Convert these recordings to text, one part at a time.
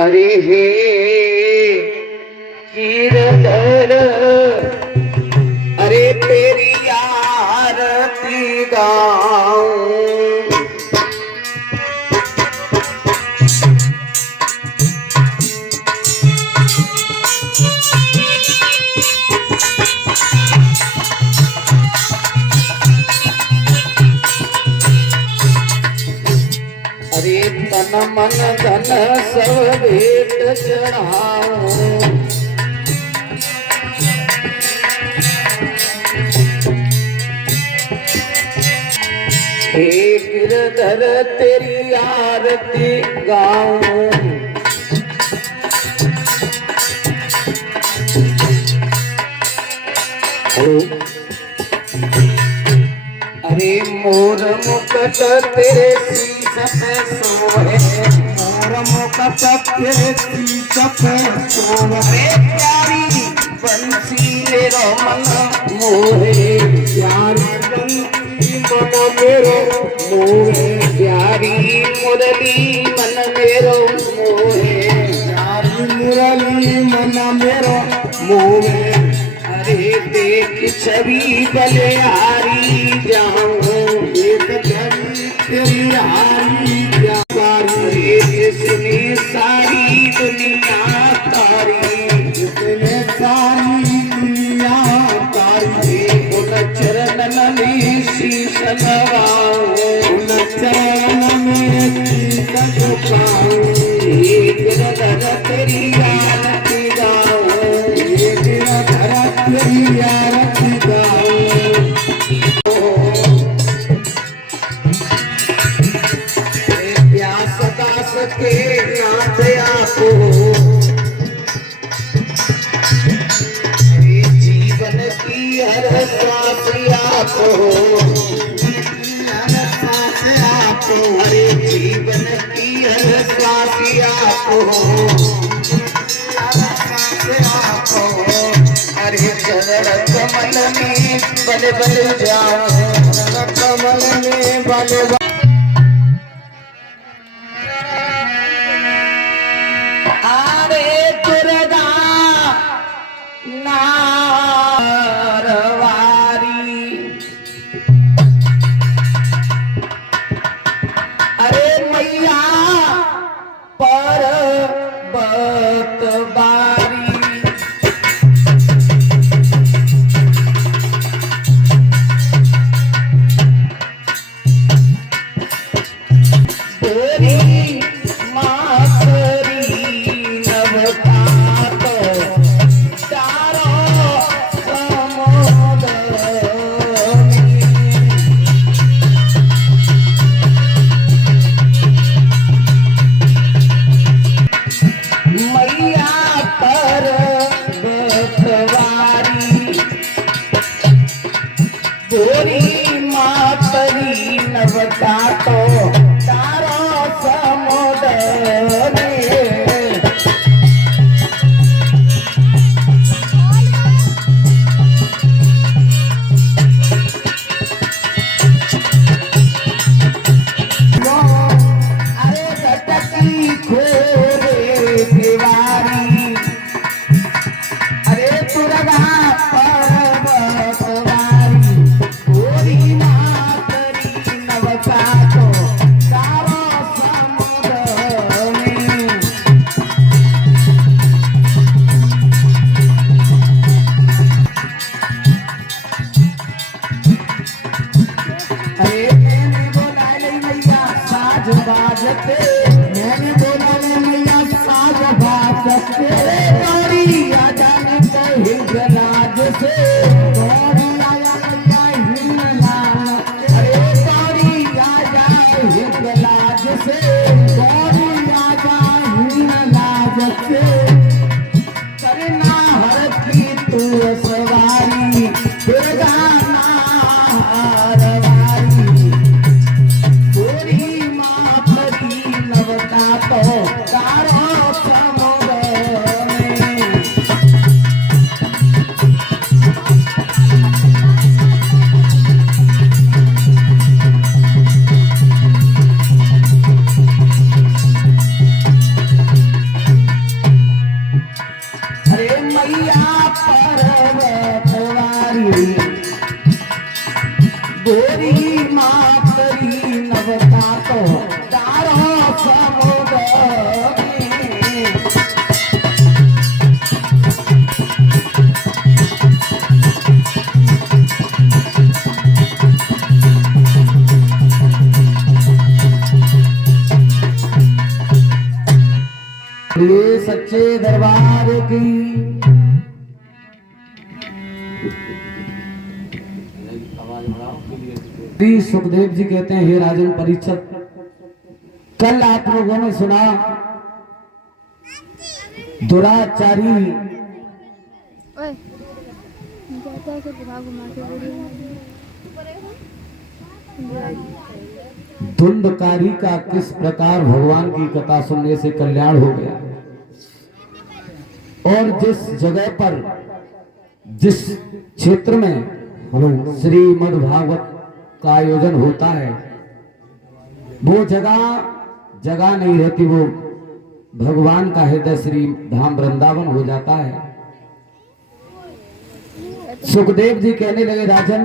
अरे हे गिरधर, अरे तेरी आरती गाऊं। अरे तन मन धन सब भेंट चढ़ाऊं। हे गिरधर तेरी आरती गाऊं। अरे मोर मुकुट तेरे शीश पे सोहे, मोर मुकुट तेरे शीश पे सोहे। प्यारी बंसी मेरो मन मोहे, प्यारी बंसी मन मेरो मोहे। प्यारी मुरली मन मेरो मोहे, प्यारी मुरली मन मेरो मोहे। अरे देख छवि बलिहारी जाऊं, देख छवि तेरी हारी जाऊं। जिसने सारी दुनिया तारी, जिसने सारी दुनिया तारी। उन चरणन में शीश नवाऊं, उन चरणन में शीश झुकाऊं। गिरधर तेरी आरती गाऊं, गिरधर तेरी आरती गाऊं। प्यास दास के नाथ आपो, जीवन की हर सांस आपो, हर सांस आपो। अरे जीवन की हर सांस आपो, हर सांस आपो। अरे चरण कमल में बल बल जाऊं, चरण कमल में बल। अरे दुर्गा नारवारी, अरे मैया पर्वत बारी। तेरी मातरी नवतात चारो समुद्र में। मैया पर्वतवारी, तेरी मातरी नवतातो चारो समुद्र में। अरे झटकी खोरे दीवारी, अरे दुर्गा पर्वतवारी। तेरी मातरी नवतातो चारो समुद्र में। अरे मैंने बोला ले मैया साज बाजते, मैंने बोला ले मैया साज बाजते। गौरी आ जाने को हिंगलाज से, गौरी आया मैया हिंगलाज। अरे गौरी आ जाए हिंगलाज से, गौरी आ जाए हिंगलाज से। करना हर की तू सवारी, दुर्गा नारवारी। तेरी मातरी नवतातो चारो समुद्र में। गोरी मातरी नवता तो दारो समुद्र ये सच्चे दरबार की श्री सुखदेव जी कहते हैं, हे राजन परीक्षित, कल आप लोगों ने सुना दुराचारी धुंधकारी का किस प्रकार भगवान की कथा सुनने से कल्याण हो गया, और जिस जगह पर जिस क्षेत्र में श्रीमद् भागवत का आयोजन होता है वो जगह नहीं रहती, वो भगवान का हृदय श्री धाम वृंदावन हो जाता है। सुखदेव जी कहने लगे, राजन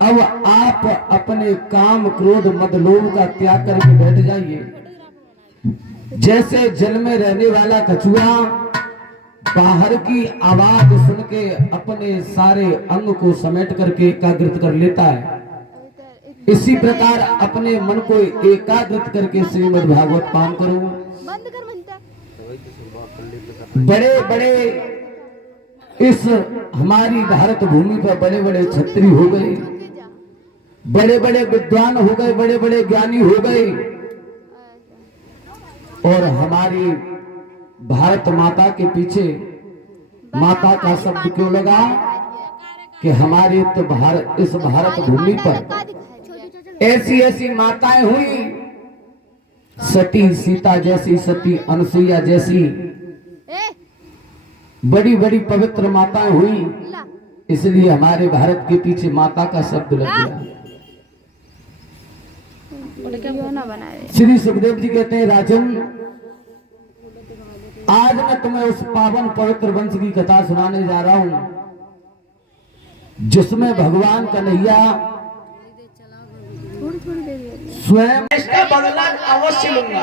अब आप अपने काम क्रोध मद लोभ का त्याग करके बैठ जाइए। जैसे जल में रहने वाला कछुआ बाहर की आवाज सुन के अपने सारे अंग को समेट करके एकाग्रित कर लेता है, इसी प्रकार अपने मन को एकाग्रित करके श्रीमद् भागवत पान करो। बड़े बड़े इस हमारी भारत भूमि पर बड़े बड़े क्षत्रिय हो गए, बड़े बड़े विद्वान हो गए, बड़े बड़े ज्ञानी हो गए, और हमारी भारत माता के पीछे माता का शब्द क्यों लगा कि हमारी तो इस भारत भूमि पर ऐसी ऐसी माताएं हुई, सती सीता जैसी, सती अनुसुईया जैसी बड़ी बड़ी पवित्र माताएं हुई, इसलिए हमारे भारत के पीछे माता का शब्द लग गया। श्री सुखदेव जी कहते हैं, राजन आज मैं तुम्हें उस पावन पवित्र वंश की कथा सुनाने जा रहा हूं जिसमें भगवान कन्हैया स्वयं इसका बदला अवश्य लूंगा।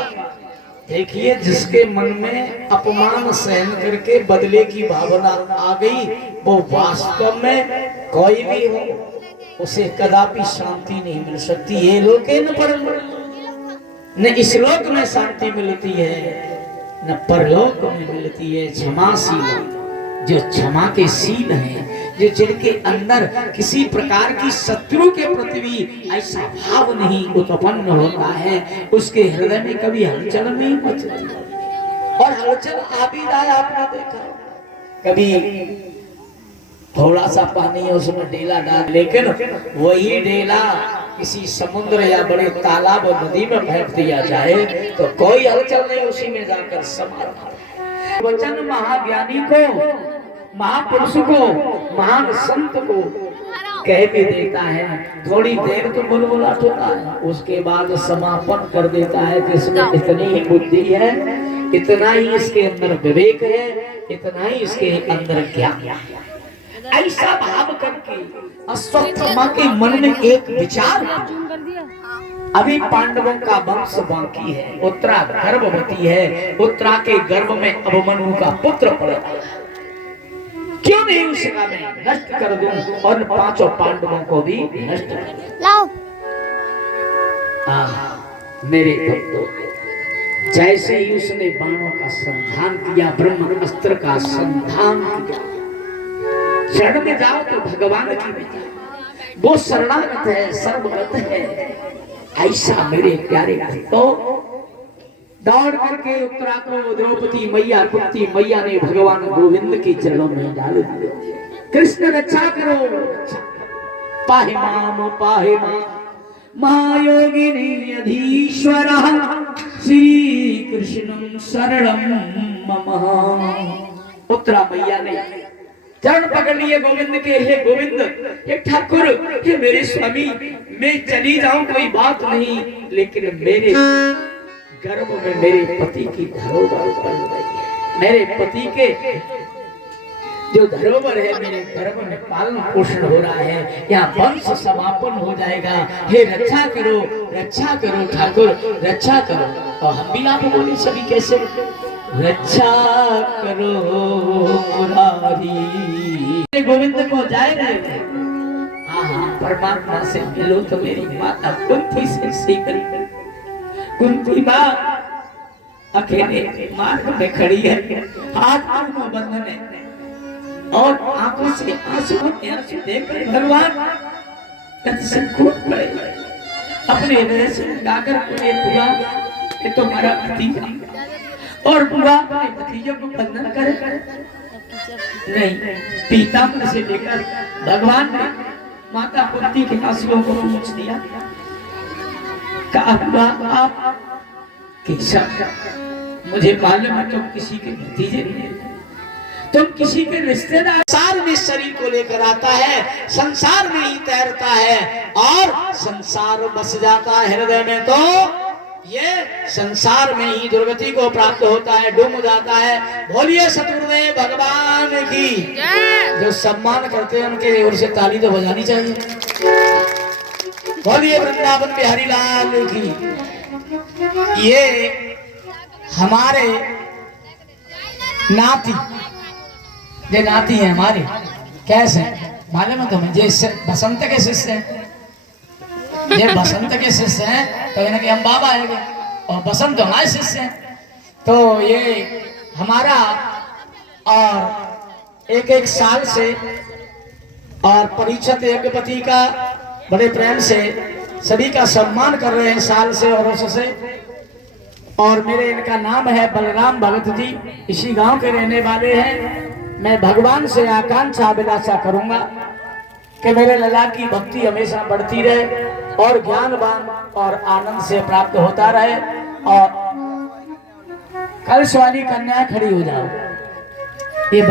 देखिए, जिसके मन में अपमान सहन करके बदले की भावना आ गई, वो वास्तव में कोई भी हो उसे कदापि शांति नहीं मिल सकती। ये लोक न परलोक, न इस लोक में शांति मिलती है न परलोक में मिलती है। क्षमाशील, जो क्षमा के शील हैं, जो जिनके अंदर किसी प्रकार की शत्रु के प्रति भी ऐसा भाव नहीं उत्पन्न होता है, उसके हृदय में कभी हलचल नहीं मचती। और हलचल आ भी रहा है, आपने देखा कभी थोड़ा सा पानी है उसमें डेला डाल, लेकिन वही डेला किसी समुद्र या बड़े तालाब और नदी में फेंक दिया जाए तो कोई हलचल नहीं, उसी में जाकर समा रहा है। वचन महाज्ञानी को, महापुरुष को, महान संत को कह भी देता है, थोड़ी देर तो बुलबुलाहट होता है, उसके बाद समापन कर देता है कि इसमें इतनी ही बुद्धि है, इतना ही इसके अंदर विवेक है, इतना ही इसके अंदर ज्ञान है। ऐसा भाव करके अश्वत्थामा के मन में एक विचार, अभी पांडवों का वंश बाकी है, उत्तरा गर्भवती है, उत्तरा के गर्भ में अभिमन्यु का पुत्र पड़ा, क्यों नहीं उसका मैं नष्ट कर दूं और पांचों पांडवों को भी नष्ट कर दूं। मेरे भक्तों, जैसे ही उसने बाणों का संधान किया, ब्रह्म अस्त्र का संधान किया, शरण में जाओ तो भगवान की विद्या, वो शरणागत है, सर्वगत है। ऐसा मेरे प्यारे भक्तों, दौड़ करके उत्तरा को द्रौपदी मैया, कुंती मैया ने भगवान गोविंद के चरणों में डाल दिया। कृष्ण रक्षा करो, पाहि माम पाहि माम महायोगिनी अधीश्वर श्री कृष्णं शरणं मम। उत्तरा मैया ने चरण पकड़ लिए गोविंद के, हे गोविंद, हे ठाकुर, हे मेरे स्वामी, मैं चली जाऊं कोई बात नहीं, लेकिन मेरे गर्भ में मेरे पति की धरोहर पड़ गई है, मेरे पति के जो धरोहर है मेरे धर्म में पालन पोषण हो रहा है, यहाँ वंश समापन हो जाएगा। हे रक्षा करो ठाकुर, रक्षा करो। और हम भी आप बोले सभी कैसे, रक्षा करो मुरारी। गोविंद को जाए रहे, हाँ परमात्मा से मिलो तो मेरी माता कुंती से सीकर। कुंती माँ अकेले मार्ग में खड़ी है, हाथ में बंधन है और आंखों से आंसू देखकर भगवान कूद पड़े। अपने हृदय से गाकर बोले, बुआ ये तो हमारा भतीजा, और बुआ अपने भतीजों को बंधन करे नहीं। पीताम्बर से लेकर भगवान ने माता कुंती के आंसुओं को पूछ दिया, कहा बुआ आप केशव, मुझे मालूम है तुम किसी के भतीजे नहीं, तुम किसी के रिश्तेदार। संसार में शरीर को लेकर आता है, संसार में ही तैरता है और संसार बस जाता है हृदय में, तो ये संसार में ही दुर्गति को प्राप्त होता है, डूब जाता है। बोलिए सतगुरुदेव भगवान की। जो सम्मान करते हैं उनके ओर से ताली तो बजानी चाहिए। बोलिए वृंदावन बिहारी लाल की। ये हमारे नाती, ये नाती है हमारे, कैसे मालूम है तुम्हें, ये बसंत के शिष्य हैं। ये बसंत के शिष्य हैं तो इनके हम बाबा आएंगे, और बसंत हमारे शिष्य हैं। तो ये हमारा और एक साल से और परीक्षित यज्ञपति का बड़े प्रेम से सभी का सम्मान कर रहे हैं, साल से और वर्ष से। और मेरे इनका नाम है बलराम भगत जी, इसी गांव के रहने वाले हैं। मैं भगवान से आकांक्षा अभिलाषा करूंगा कि मेरे लला की भक्ति हमेशा बढ़ती रहे और ज्ञानवान और आनंद से प्राप्त होता रहे। और कलश वाली कन्या खड़ी हो जाओ। ये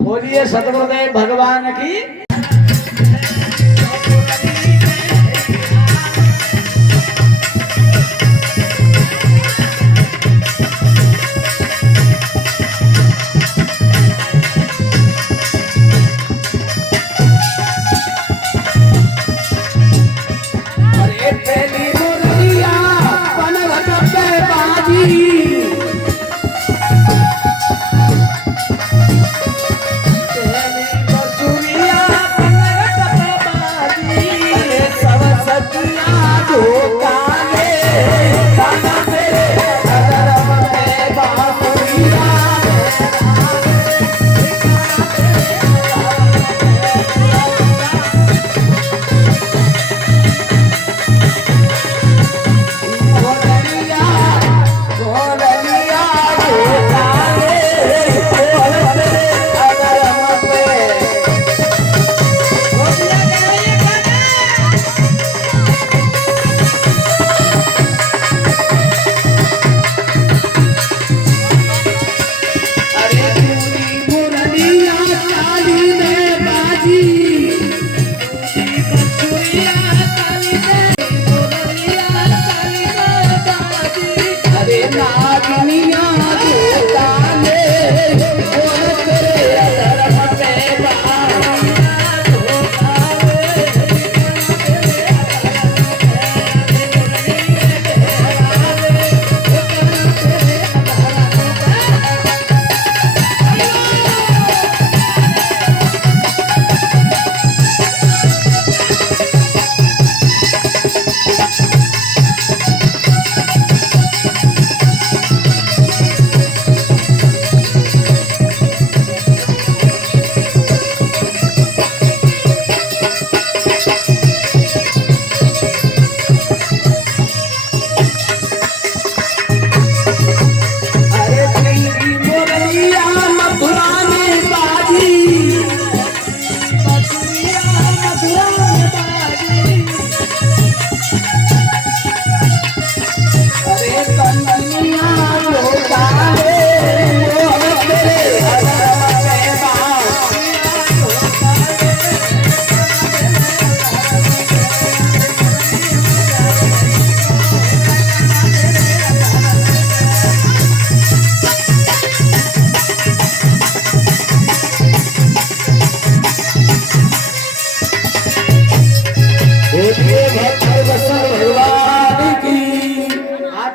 बोलिए सतगुरुदेव भगवान की। अरे पहली मुरलिया पनघट पे बाजी,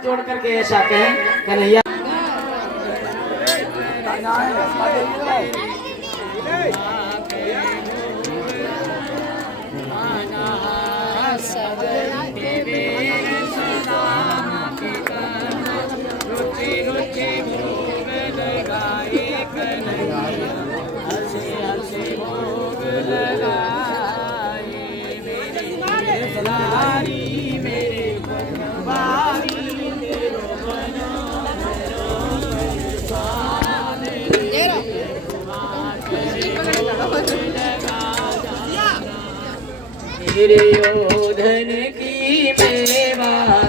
जोड़ करके ऐसा कहें कन्हैया। दुर्योधन की मेवा